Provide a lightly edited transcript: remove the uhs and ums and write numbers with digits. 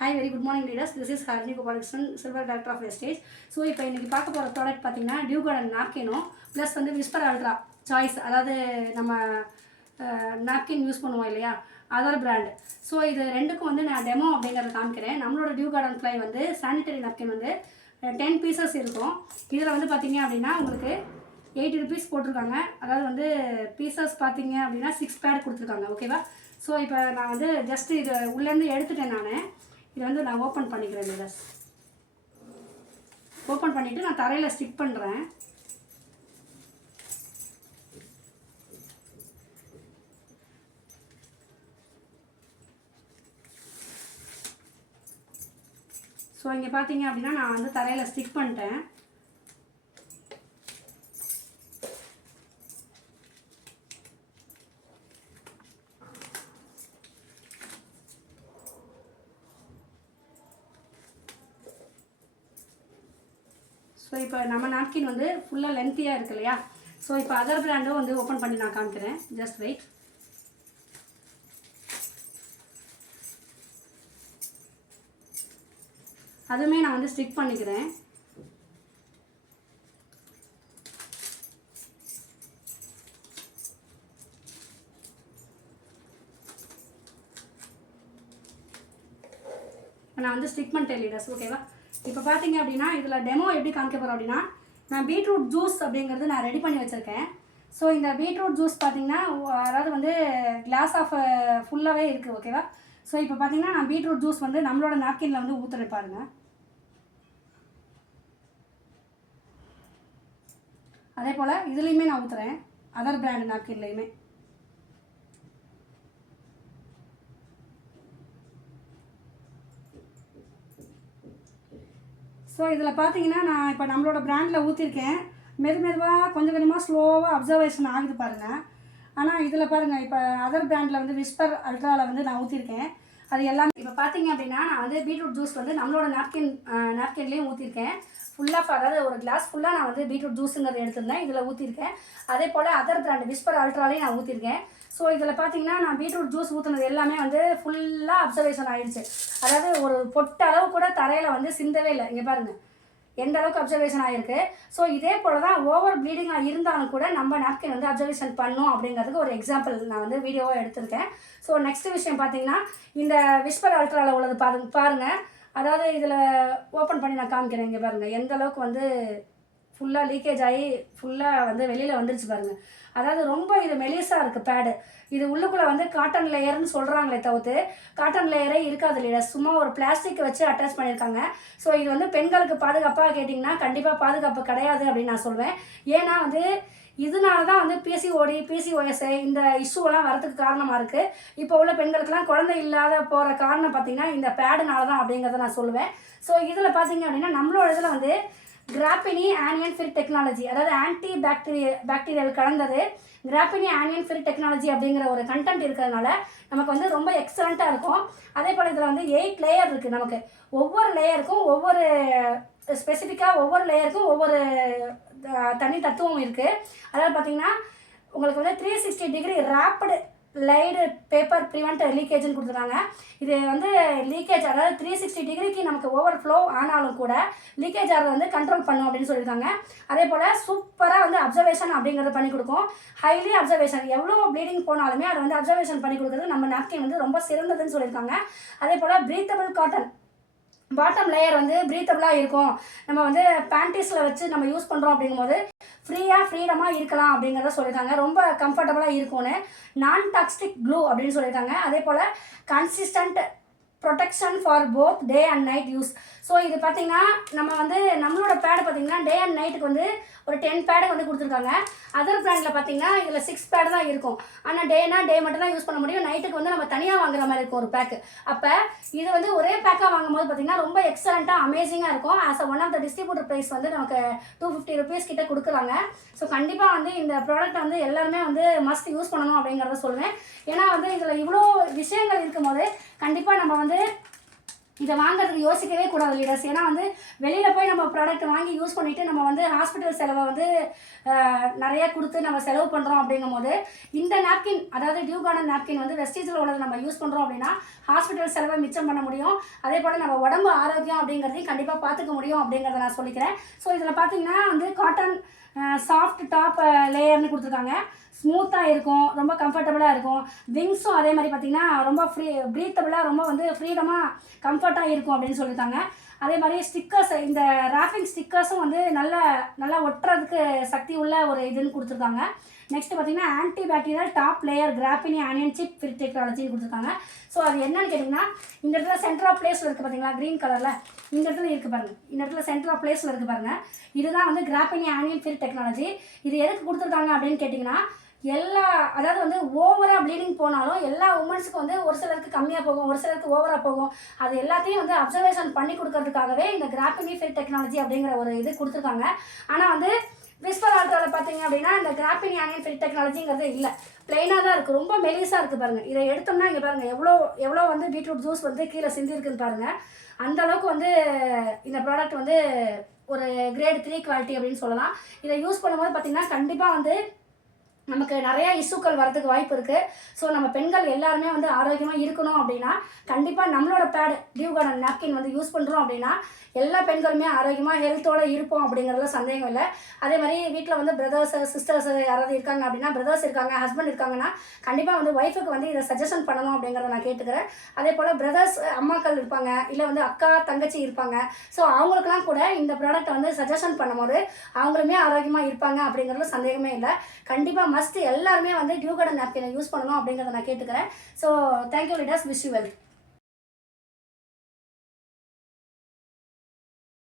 Hi, very good morning leaders. This is Harini Gopalakrishnan, Silver Director of Vestige. So இப்போ இன்றைக்கி பார்க்க போகிற product பார்த்தீங்கன்னா டியூ கார்டன் நாப்கினும் ப்ளஸ் வந்து விஸ்பர் அல்ட்ரா சாய்ஸ், அதாவது நம்ம நாப்கின் யூஸ் பண்ணுவோம் இல்லையா, அதோட பிராண்டு. ஸோ இது ரெண்டுக்கும் வந்து நான் டெமோ அப்படிங்கிறத காமிக்கிறேன். நம்மளோட டியூ கார்டன் ஃப்ளை வந்து சானிடரி நாப்கின் வந்து 10 பீசஸ் இருக்கும். இதில் வந்து பார்த்தீங்க அப்படின்னா உங்களுக்கு 80 rupees போட்டிருக்காங்க. அதாவது வந்து பீசஸ் பார்த்தீங்க அப்படின்னா 6 பேட் கொடுத்துருக்காங்க. ஓகேவா? ஸோ இப்போ நான் வந்து ஜஸ்ட் இது உள்ளேருந்து எடுத்துட்டேன். இதை வந்து நான் ஓப்பன் பண்ணிக்கிறேன். லீடர்ஸ் ஓப்பன் பண்ணிவிட்டு நான் தரையில் ஸ்டிக் பண்ணுறேன். ஸோ இங்கே பார்த்தீங்க அப்படின்னா நான் வந்து தரையில் ஸ்டிக் பண்ணிட்டேன். ஸோ இப்போ நம்ம நாப்கின் வந்து ஃபுல்லாக லென்த்தியாக இருக்கு இல்லையா. ஸோ இப்போ அதர் பிராண்டும் வந்து ஓப்பன் பண்ணி நான் காமிக்கிறேன். Just wait. அதுவுமே நான் வந்து ஸ்டிக் பண்ணிக்கிறேன். நான் வந்து ஸ்டிக் பண்ணிட்டேன் லீடர்ஸ். ஓகேவா? இப்போ பார்த்தீங்க அப்படின்னா இதில் டெமோ எப்படி காமிக்க போகிறோம் அப்படின்னா, நான் பீட்ரூட் ஜூஸ் அப்படிங்கிறது நான் ரெடி பண்ணி வச்சுருக்கேன். ஸோ இந்த பீட்ரூட் ஜூஸ் பார்த்தீங்கன்னா அதாவது வந்து கிளாஸ் ஆஃப் ஃபுல்லாகவே இருக்குது. ஓகேவா? ஸோ இப்போ பார்த்தீங்கன்னா நான் பீட்ரூட் ஜூஸ் வந்து நம்மளோட நாப்கினில் வந்து ஊற்றுறேன் பாருங்கள். அதே போல் இதுலேயுமே நான் ஊற்றுறேன், அதர் பிராண்ட் நாப்கின்லேயுமே. ஸோ இதில் பார்த்தீங்கன்னா நான் இப்போ நம்மளோட பிராண்டில் ஊற்றிருக்கேன். மெதுவாக கொஞ்சம் கொஞ்சமாக ஸ்லோவாக அப்சர்வேஷன் ஆகுது பாருங்கள். ஆனால் இதில் பாருங்கள், இப்போ அதர் பிராண்டில் வந்து விஸ்பர் அல்ட்ராவில் வந்து நான் ஊற்றிருக்கேன். அது எல்லாமே இப்போ பார்த்தீங்க அப்படின்னா நான் வந்து பீட்ரூட் ஜூஸ் வந்து நம்மளோட நாப்கின்லேயும் ஊற்றிருக்கேன். ஃபுல்லாக அதாவது ஒரு கிளாஸ் ஃபுல்லாக நான் வந்து பீட்ரூட் ஜூஸுங்கிறது எடுத்திருந்தேன், இதில் ஊற்றிருக்கேன். அதே போல் அதர் பிராண்டு விஸ்பர் அல்ட்ராலையும் நான் ஊற்றிருக்கேன். ஸோ இதில் பார்த்தீங்கன்னா நான் பீட்ரூட் ஜூஸ் ஊற்றுனது எல்லாமே வந்து ஃபுல்லாக அப்சர்வேஷன் ஆகிடுச்சு. அதாவது ஒரு பொட்ட அளவு கூட தரையில் வந்து சிந்தவே இல்லை. இங்கே பாருங்கள் எந்த அளவுக்கு அப்சர்வேஷன் ஆகிருக்கு. ஸோ இதே போல் தான் ஓவர் ப்ளீடிங்காக இருந்தாலும் கூட நம்ம நாப்கின் வந்து அப்சர்வேஷன் பண்ணோம் அப்படிங்கிறதுக்கு ஒரு எக்ஸாம்பிள் நான் வந்து வீடியோவாக எடுத்திருக்கேன். ஸோ நெக்ஸ்ட் விஷயம் பார்த்தீங்கன்னா இந்த விஸ்பர் அல்ட்ராவில் உள்ளது பாருங்கள். அதாவது இதில் ஓப்பன் பண்ணி நான் காமிக்கிறேன். இங்கே பாருங்கள் எந்த அளவுக்கு வந்து ஃபுல்லாக லீக்கேஜ் ஆகி ஃபுல்லாக வந்து வெளியில் வந்துருச்சு பாருங்கள். அதாவது ரொம்ப இது மெலிசாக இருக்குது பேடு. இது உள்ளுக்குள்ளே வந்து காட்டன் லேயர்னு சொல்கிறாங்களே தவிர்த்து காட்டன் லேயரே இருக்காது இல்லையா, சும்மா ஒரு பிளாஸ்டிக் வச்சு அட்டாச் பண்ணியிருக்காங்க. ஸோ இது வந்து பெண்களுக்கு பாதுகாப்பாக கேட்டிங்கன்னா கண்டிப்பாக பாதுகாப்பு கிடையாது அப்படின்னு நான் சொல்வேன். ஏன்னா வந்து இதனால தான் வந்து பிசிஓஎஸ் இந்த இஷ்யூவெல்லாம் வரதுக்கு காரணமாக இருக்குது. இப்போ உள்ள பெண்களுக்கெல்லாம் குழந்தை இல்லாத போகிற காரணம் பார்த்திங்கன்னா இந்த பேடுனால தான் அப்படிங்கிறத நான் சொல்லுவேன். ஸோ இதில் பார்த்திங்க அப்படின்னா நம்மளோட இதில் வந்து கிராபினி ஆனியன் ஃப்ரீ டெக்னாலஜி, அதாவது ஆன்டி பாக்டீரியல் கலந்தது கிராபினி ஆனியன் ஃப்ரீ டெக்னாலஜி அப்படிங்கிற ஒரு கண்டென்ட் இருக்கிறதுனால நமக்கு வந்து ரொம்ப எக்ஸலண்ட்டாக இருக்கும். அதே போல் இதில் வந்து 8 லேயர் இருக்குது. நமக்கு ஒவ்வொரு லேயருக்கும் ஒவ்வொரு ஸ்பெசிஃபிக்காக ஒவ்வொரு லேயருக்கும் ஒவ்வொரு தனி தத்துவம் இருக்குது. அதாவது பார்த்திங்கன்னா உங்களுக்கு வந்து 360 degree rapid light paper prevent லீக்கேஜ்னு கொடுத்துருக்காங்க. இது வந்து லீக்கேஜ் அதாவது 360 டிகிரிக்கு நமக்கு ஓவர் ஃப்ளோ ஆனாலும் கூட லீக்கேஜ் ஆகிறத வந்து கண்ட்ரோல் பண்ணும் அப்படின்னு சொல்லியிருக்காங்க. அதே போல் சூப்பராக வந்து அப்சர்வேஷன் அப்படிங்கிறத பண்ணி கொடுக்கும். ஹைலி அப்சர்வேஷன், எவ்வளோ ப்ளீடிங் போனாலுமே அதை வந்து அப்சர்வேஷன் பண்ணி கொடுக்குறது நம்ம நாப்கின் வந்து ரொம்ப சிறந்ததுன்னு சொல்லியிருக்காங்க. அதே போல் ப்ரீத்தபிள் காட்டன் பாட்டம் லேயர் வந்து ப்ரீத்தபிளாக இருக்கும். நம்ம வந்து பேண்டீஸில் வச்சு நம்ம யூஸ் பண்ணுறோம் அப்படிங்கும்போது ஃப்ரீடமாக இருக்கலாம் அப்படிங்கிறத சொல்லியிருக்காங்க. ரொம்ப கம்ஃபர்டபுளாக இருக்கும்னு. நான் டாக்ஸிக் க்ளூ அப்படின்னு சொல்லியிருக்காங்க. அதே போல் consistent protection for both day and night use. So இது பார்த்திங்கன்னா நம்ம வந்து நம்மளோட பேடு பார்த்திங்கன்னா டே அண்ட் நைட்டுக்கு வந்து ஒரு 10 பேடு வந்து கொடுத்துருக்காங்க. அதர் பிராண்டில் பார்த்திங்கன்னா இதில் 6 பேடு தான் இருக்கும். ஆனால் டே மட்டும் தான் யூஸ் பண்ண முடியும். நைட்டுக்கு வந்து நம்ம தனியாக வாங்குற மாதிரி இருக்கும் ஒரு பேக்கு. அப்போ இது வந்து ஒரே பேக்காக வாங்கும்போது பார்த்திங்கன்னா ரொம்ப எக்ஸலண்ட்டாக அமேசிங்காக இருக்கும். As one of the distributor price வந்து நமக்கு 250 rupees கிட்ட கொடுக்குறாங்க. ஸோ கண்டிப்பாக வந்து இந்த ப்ராடக்ட் வந்து எல்லாருமே வந்து மஸ்ட் யூஸ் பண்ணணும் அப்படிங்கிறத சொல்லுவேன். ஏன்னா வந்து இதில் இவ்வளோ விஷயங்கள் இருக்கும்போது கண்டிப்பாக நம்ம வந்து இதை வாங்குறதுக்கு யோசிக்கவே கூடாது லீடர்ஸ். ஏன்னா வந்து வெளியில் போய் நம்ம ப்ராடக்ட் வாங்கி யூஸ் பண்ணிவிட்டு நம்ம வந்து ஹாஸ்பிட்டல் செலவை வந்து நிறைய கொடுத்து நம்ம செலவு பண்ணுறோம். அப்படிங்கும் போது இந்த நாப்கின், அதாவது டியூ கார்டன் நாப்கின் வந்து வெஸ்டீஜில் உள்ளதை நம்ம யூஸ் பண்ணுறோம் அப்படின்னா ஹாஸ்பிட்டல் செலவை மிச்சம் பண்ண முடியும். அதே போல் நம்ம உடம்பு ஆரோக்கியம் அப்படிங்கிறதையும் கண்டிப்பாக பார்த்துக்க முடியும் அப்படிங்கிறத நான் சொல்லிக்கிறேன். ஸோ இதில் பார்த்தீங்கன்னா வந்து காட்டன் சாஃப்ட் டாப் லேயர்னு கொடுத்துருக்காங்க. ஸ்மூத்தாக இருக்கும், ரொம்ப கம்ஃபர்டபுளாக இருக்கும். விங்ஸும் அதே மாதிரி பார்த்திங்கன்னா ரொம்ப ப்ரீத்தபுளாக, ரொம்ப வந்து ஃப்ரீடமாக கம்ஃபர்ட்டாக இருக்கும் அப்படின்னு சொல்லியிருக்காங்க. அதே மாதிரி ஸ்டிக்கர்ஸ், இந்த ராப்பிங் ஸ்டிக்கர்ஸும் வந்து நல்லா ஒட்டுறதுக்கு சக்தி உள்ள ஒரு இதுன்னு கொடுத்துருக்காங்க. நெக்ஸ்ட் பார்த்தீங்கன்னா ஆன்டி பாக்டீரியல் டாப் லேயர் கிராஃபினி ஆனியன் சிப் ஃப்ரீ டெக்னாலஜின்னு கொடுத்துருக்காங்க. ஸோ அது என்னன்னு கேட்டிங்கன்னா, இந்த இடத்துல சென்டர் ஆஃப் பிளேஸில் இருக்குது பார்த்தீங்களா, க்ரீன் கலரில் இந்த இடத்துல இருக்குது பாருங்கள். இந்த இடத்துல சென்டர் ஆஃப் பிளேஸில் இருக்குது பாருங்கள். இதுதான் வந்து கிராஃபினி ஆனியன் ஃப்ரீ டெக்னாலஜி. இது எதுக்கு கொடுத்துருக்காங்க அப்படின்னு கேட்டிங்கன்னா, அதாவது வந்து ஓவராக ப்ளீடிங் போனாலும் எல்லா உமன்ஸுக்கும் வந்து ஒரு சிலருக்கு கம்மியாக போகும், ஒரு சிலருக்கு ஓவராக போகும். அது எல்லாத்தையும் வந்து அப்சர்வேஷன் பண்ணி கொடுக்கறதுக்காகவே இந்த கிராஃபினி ஃப்ரீ டெக்னாலஜி அப்படிங்கிற ஒரு இது கொடுத்துருக்காங்க. ஆனால் வந்து விஸ்பர் அல்ட்ராவில் பார்த்தீங்க அப்படின்னா இந்த கிராஃபினி ஆனியன் ஃப்ரீ டெக்னாலஜிங்கிறது இல்லை, பிளெயினாக தான் இருக்குது. ரொம்ப மெலிசாக இருக்குது பாருங்கள். இதை எடுத்தோம்னா இங்கே பாருங்கள் எவ்வளோ வந்து பீட்ரூட் ஜூஸ் வந்து கீழே சிந்திருக்குன்னு பாருங்கள். அந்தளவுக்கு வந்து இந்த ப்ராடக்ட் வந்து ஒரு கிரேட் 3 குவாலிட்டி அப்படின்னு சொல்லலாம். இதை யூஸ் பண்ணும்போது பார்த்திங்கன்னா கண்டிப்பாக வந்து நமக்கு நிறையா இஷ்யூக்கள் வரதுக்கு வாய்ப்பு இருக்குது. ஸோ நம்ம பெண்கள் எல்லாருமே வந்து ஆரோக்கியமாக இருக்கணும் அப்படின்னா கண்டிப்பாக நம்மளோட பேட் டியூ கார்டன் நாப்கின் வந்து யூஸ் பண்ணுறோம் அப்படின்னா எல்லா பெண்களுமே ஆரோக்கியமாக ஹெல்த்தோடு இருப்போம் அப்படிங்கிறதுல சந்தேகம் இல்லை. அதே மாதிரி வீட்டில் வந்து பிரதர்ஸ் சிஸ்டர்ஸ் யாராவது இருக்காங்க அப்படின்னா, பிரதர்ஸ் இருக்காங்க, ஹஸ்பண்ட் இருக்காங்கன்னா கண்டிப்பாக வந்து ஒய்ஃபுக்கு வந்து இதை சஜஷன் பண்ணணும் அப்படிங்கிறத நான் கேட்டுக்கிறேன். அதே போல் பிரதர்ஸ் அம்மாக்கள் இருப்பாங்க, இல்லை வந்து அக்கா தங்கச்சி இருப்பாங்க. ஸோ அவங்களுக்குலாம் கூட இந்த ப்ராடக்ட்டை வந்து சஜஷன் பண்ணும்போது அவங்களுமே ஆரோக்கியமாக இருப்பாங்க அப்படிங்கிறதுல சந்தேகமே இல்லை. கண்டிப்பாக மஸ்ட் எல்லாருமே வந்து டியூ கார்டன் நாப்கினை யூஸ் பண்ணணும் அப்படிங்கிறத நான் கேட்டுக்கிறேன். So thank you leaders, wish you well.